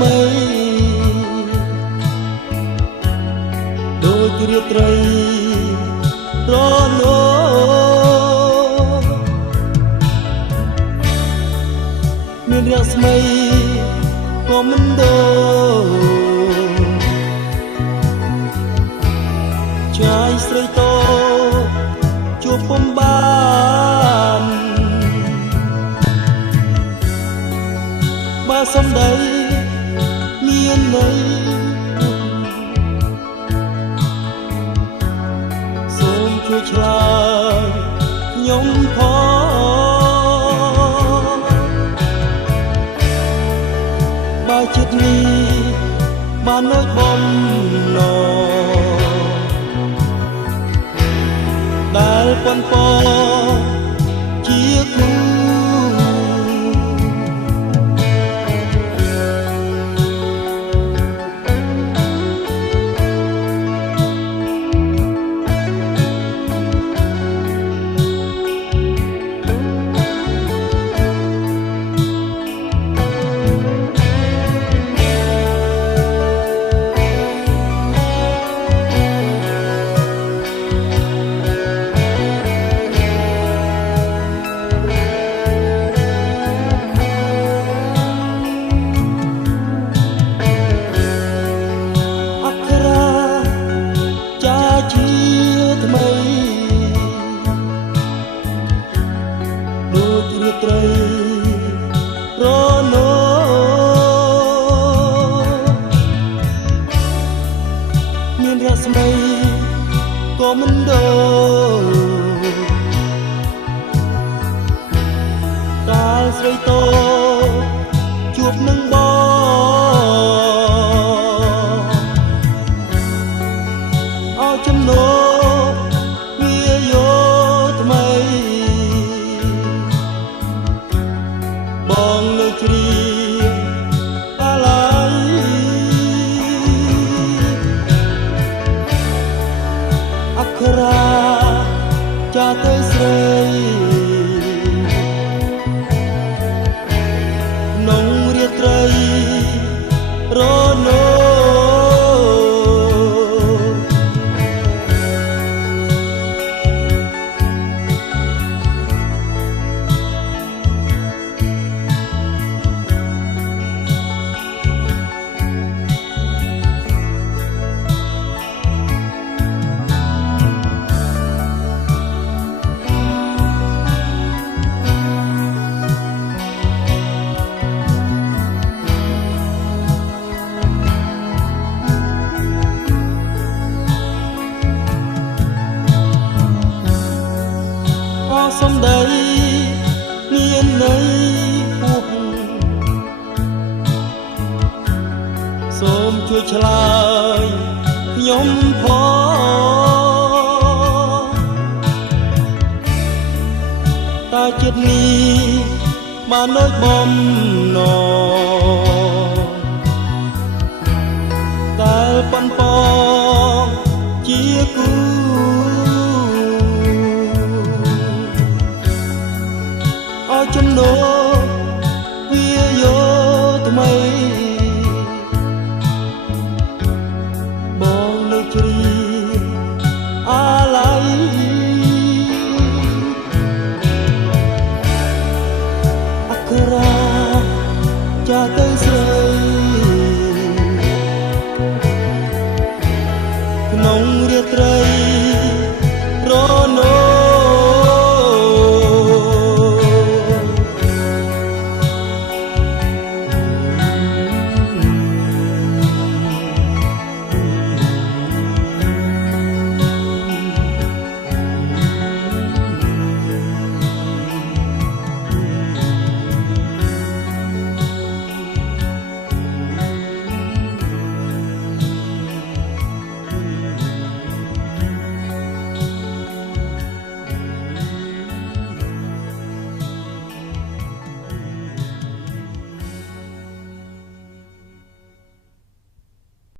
មីដូចរាត្រីរលោមានរស្មីក៏មិនដូរចាយស្រីតោជួបពុំបានបើសំដីមានន័យសូមជួយឆ្លើយខ្ញុំផងបើចិត្តនេះបាននៅបំណងដែលប៉ុនប៉ងជាគូត្រីរនោមានរស្មីក៏មិនដូរកាលស្រីតោជួបនឹងបងអោចំណោវាយោថ្មីបងនៅជ្រាបអាឡ័យអក្ខរាចាទៅស្រីក្នុងរាត្រីរនោសំដីមានន័យពុះសូមជួយឆ្លើយខ្ញុំផងតើចិត្តនេះបានដូចបំណងតែប៉ុនប៉ងជាគូចំណោ